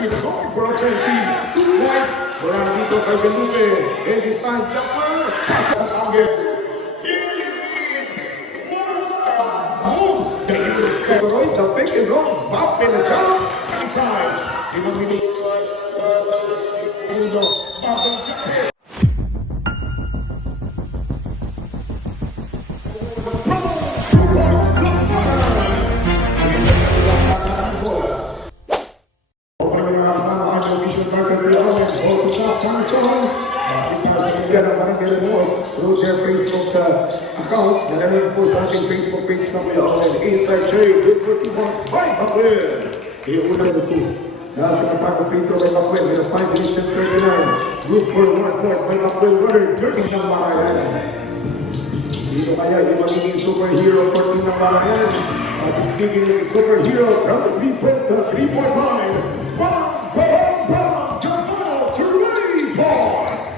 Going for offensive. 2 points. Mula dito kay Belupe. And this time, Jumper. Pasa ang target. Dangerous Polaroid. The pick and roll. Bump and a jump. Surprise. Dinamini. Bump and jump. Through their Facebook account, nalaman po sa ating Facebook page na may online. Inside Cherry, good for 2 months, by Macuel. Iuna na ito. Dahil sa napagod free-throw by Macuel, may 5 minutes and 39. Good for 1 point by Macuel. Brother, jersey ng Marayan. Sino kaya yung magiging superhero for team ng Marayan? At speaking of superhero, from the 3-point line, bang, bang, bang, Jamal, 3 points!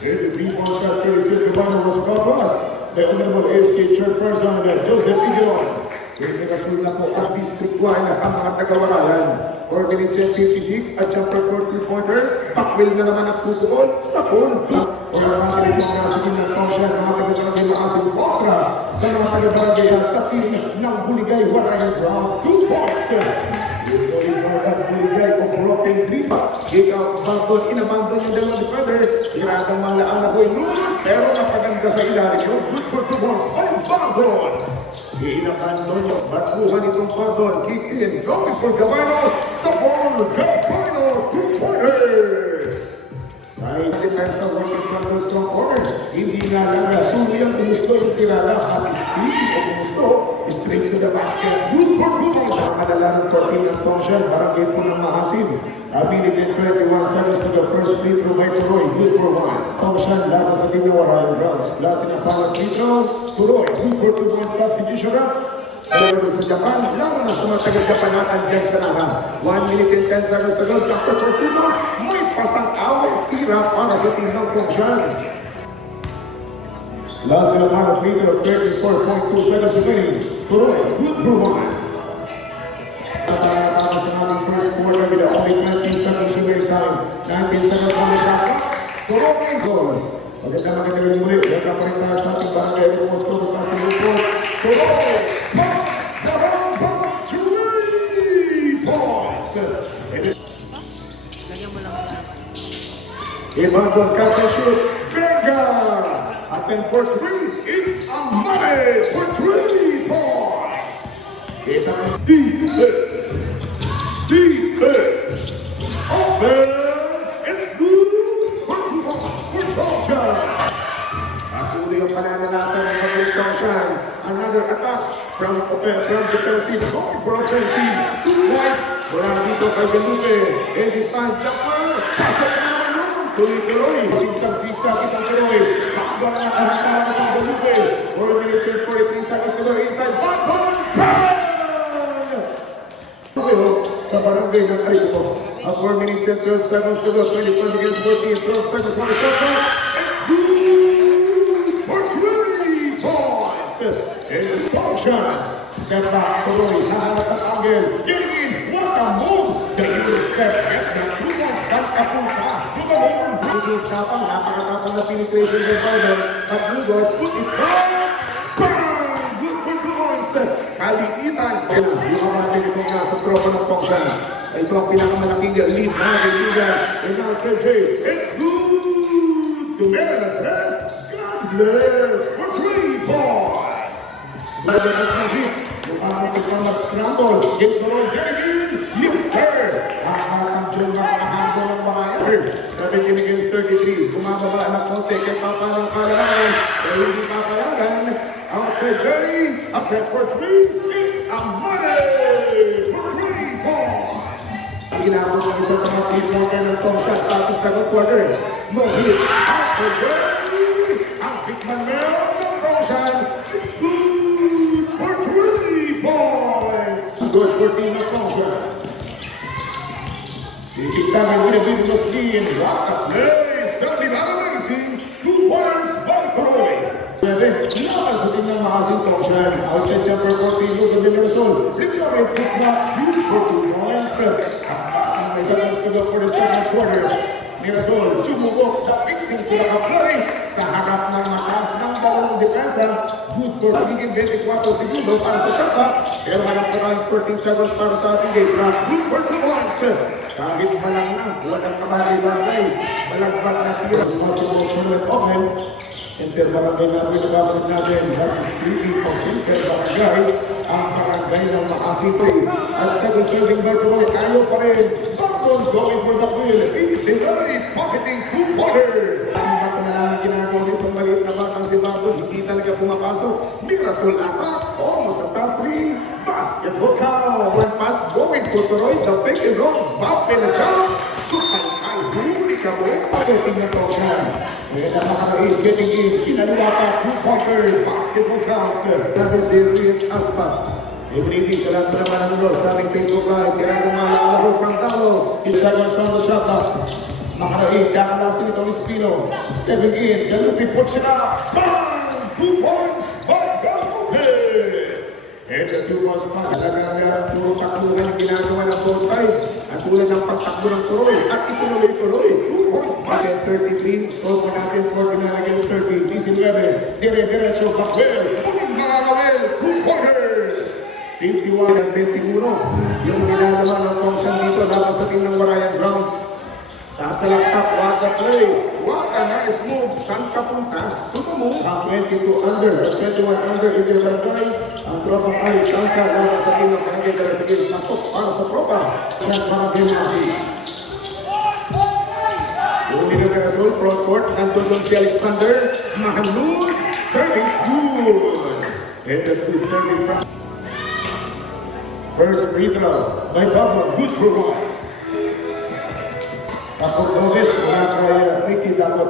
And the 3-point shot carries the banner was Pabas. The Honorable SK Chairperson Joseph Iguilon. Kaya nakasul na po ang District 1 ang mga taga-Waralan. 4 minutes and 56 at siyempre 40-pointer. Backwill na naman ang tutuon sa pool. O ang mga ganitong nasukin ng Tongshan, mga taga-barangay maasin kontra sa mga taga-barangay sa team ng Buligay Warayan Brown. 2 points. Buligay o broken tripa. Ikaw, Banton, inabandon yung dalawang defender. Iratang malaan ako yung lunod, pero napaganda sa ilalim yung good for 2 balls by Banton. Inabandon yung batuhan itong Banton. Kick in, going for Gavano. Sa ball, Gavano, 2-pointers. Kahit si Pensa working from the strong corner, hindi nga lang tuloy ang gumusto yung tirada at speedy o gumusto, straight to the basket. Good for 2 balls. Ang kadalanan for ng Tongshan, barangay po ng Mahasin. Ability 21 seconds to the first free throw by Turoy, good for 1. Tongshan laban sa team ng Warayan Browns. Last in ang pangat free throw, Turoy, good for 2 points substitution up. Sa Japan, laban na sa mga taga-Japan natin dyan sa nahan. 1 minute and 10 seconds to go, jumper for 2 points. May pasang away, tira para sa team ng Tongshan. Last in ang pangat free throw, 34.2 seconds remaining. Turoy, good for 1. Tapos sa ating first quarter with only 19 seconds remaining time. 19 seconds on the shot clock. Turoy, goal. Maganda muli. Welcome pa rin tayo sa ating barangay. Lumos ko, bukas na lupo. Turoy, pop, darang, pop, 3 points. Ibandon, catch and shoot. Vega. At then for 3, it's Amade for 3 points. Kita defense, offense, it's good for Tongshan. Patuloy ang pananalasan ng pagkalit Tongshan. Another attack from defensive, going for offensive. 2 points, mula dito kay Belupe. And this time, Jumper, pasok na naman yun. Tuloy-tuloy, sigsag-sigsag itong Tuloy. Takbo na nakahataran ng Belupe. 4 minutes and 43 seconds to go inside. Banton, sa barangay ng Aligos. 4 minutes and 12 seconds to go. 20 against 14. 12 seconds on the shot clock. It's good for 3 points. And Tongshan. Step back. Tuloy. Hahanap ang angle. Getting in. What a move. Dangerous step. At naglunas. Saan ka punta? Tumalong. Bugod tapang. Napakatapang na penetration by Biden. At Bugod. Put it down. Kaliitan. Yung natin itong nasa tropa ng Tongshan. Ito ang pinakamalaking lead na kaibigan. And now Sergey, it's good to get an address. God bless for 3 points. Lalo na ng hit. Lumamit ito mag-scramble. Get the road getting in. Yes, sir. Ang John na nakahando ng mga effort. 17 against 33. Bumababa na konti. Kaya papalang kalaman. Pero hindi papayagan. Outside Jerry, up there for 3, it's Amade for 3 points. Ginagawa siya isa sa mga 3-pointer ng Tongshan sa ating second quarter. No hit, outside Jerry, ang big man meron ng Tongshan, it's good for 3 points. Good for team ng Tongshan. 37 with a big Muslim, what a play, certainly not amazing, 2 pointers by Turoy. Laban sa team ng Mahasin Tongshan. Outside jumper for Pino de Minerasol. Review took that beautiful points. seconds to go for the second quarter. Mirasol, sumubok sa fixing to naka-play sa harap ng mata ng dalawang depensa. Good for pagiging 24 segundo para sa Shaka. Pero hanap ko ng 14 seconds para sa ating game. Good for 2 points. Kahit malang na, walang kabali-bagay. Malagbat na tira sa basketball tournament open. Interbarangay na rin nababas natin. That is 3 of Interbarangay. Ang barangay ng Makasipay. At second serving back to ayaw pa rin. Bakon going for the wheel. Easy right. Pocketing 2 pointer. Ang bato na lang ginagawa dito ang maliit na batang si Bakon. Hindi talaga pumapasok. Mirasol attack. Almost a top 3. Basketball count. One pass going for Toroy. The pick and roll. Bump in the jump. Supay kay Huli ka mo. Pagdating na to siya. Ngayon ang makaraid. Getting in. Kinaliwa pa. 2-pointer. Basketball count. That is a real aspat. Ibinibig sa lahat na naman nanonood sa ating Facebook Live. Kailangan mga laro pang talo. Instagram sa the shot up. Makaraid. Kakalasin ito ni Spino. Stepping in. Galupi po siya. Bang! 2 points. And the 2 points pa. Talagang puro takbuhan ang ginagawa ng both side. At tulad ng pagtakbo ng Turoy. At ituloy-tuloy. 2 points pa. 33. Score po natin 49 against 30. 19. Dire-diretso. Bakwel. Uling Marangawel. 2 pointers. 51 at 21. Yung ginagawa ng Tongshan dito dapat sa team ng Warayan Browns. Sasalaksak, what a play. What a nice move. Saan ka punta? Tutumo. Ang 22 under. 21 under. Interbarangay. Ang tropang ay Tansa dapat sa team ng Barangay Darasagil. Pasok para sa tropa. Yan para din natin. Uli ng Karasol. Front court. Nandun doon si Alexander. Mahalun. Service good. And the two serving from first free throw by Pablo. Good for one. Tapos Bodes, mga kaya Ricky dapat.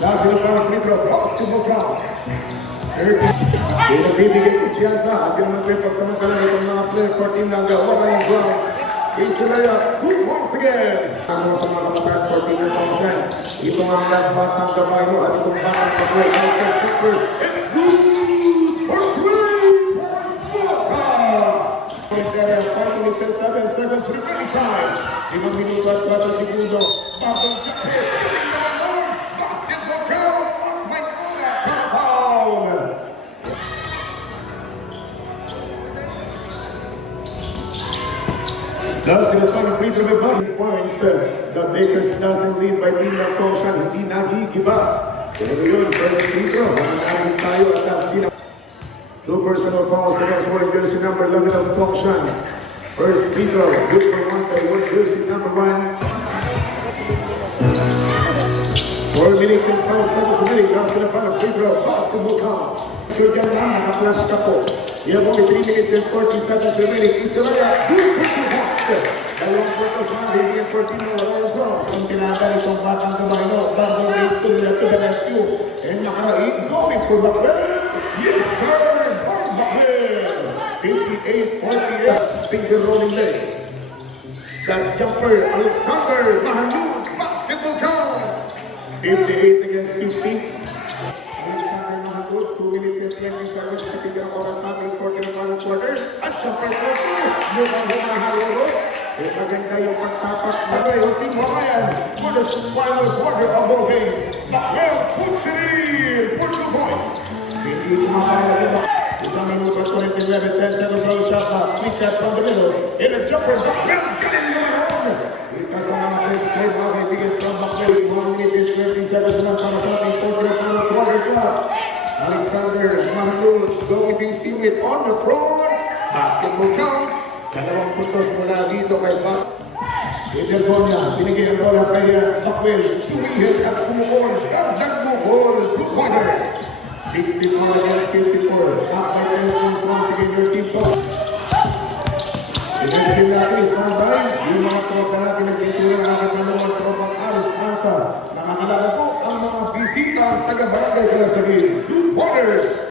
Nasa yung parang free throw, basketball count. 30. Yung nagbibigay kumpiyansa, hindi naman kayo pagsamantala itong mga player 14 ng Warayan Browns. Isulaya, good once again. Ang sa mga kamatag 14 ng Tongshan. Ito nga ang nagbatang gabayo at itong batang kaplay. Outside checker, it's good for 3 points. There are 5 minutes and 7 seconds remaining time. 5 minuto at 4 segundo. Bagong jacket. Basketball count. May una foul. Thus, in the final free throw by points, the Lakers doesn't lead by team ng Tongshan. Hindi nagigiba. Pero yun, first free throw. Mananagin tayo at hindi na. 2 personal fouls against wearing jersey number 11 of Tongshan. First free throw, good for one by wearing jersey number 1. 4 minutes and 5 seconds remaining. Now sila pa ng free throw, basketball count. Sure yan lang, naka-flash ka po. You have only 3 minutes and 40 seconds remaining. Isalaya, good for 2 points. Dalawang purpose na, hindi ang 14 ng Warayan Browns. Ang tinatay itong batang kabayo, bagong rate to the rescue. And nakaraid, going for the play. Yes, sir! 58-48, finger rolling leg. That jumper, Alexander Mahalun, basketball count. 58 against 50. Alexander Mahalun, 2 minutes and 20 seconds. Katigyan ang oras natin for the final quarter. At jumper 42, mukhang humaharuro. E maganda yung pagtapak na rin. Yung team Warayan for the final quarter of the game. Bakwel puts it in for 2 points. Hindi kumapayag yung isang minuto at 27, 10 seconds on the shot clock. Quick cut from the middle. In a jumper, Bakwel galing naman. Isa sa mga best play na kaibigan from Bakwel. 1 minute and 20 seconds naman para sa ating quarter clock. Alexander Mahalun going to steal it on the front. Basketball count. Dalawang puntos mula dito kay Bas. Idel Bonya, binigay ang bola kay Bakwel. Tumihit at kumukol. Dagdag mukol. 2 pointers. 64 against 54. Up by 10 points once again your team coach. Defense team natin, stand by. Yung mga tropa natin nagtituro ng ating mga tropang Aris Mansa. Nakakalala po ang mga bisita taga-barangay Darasagil. 2 pointers.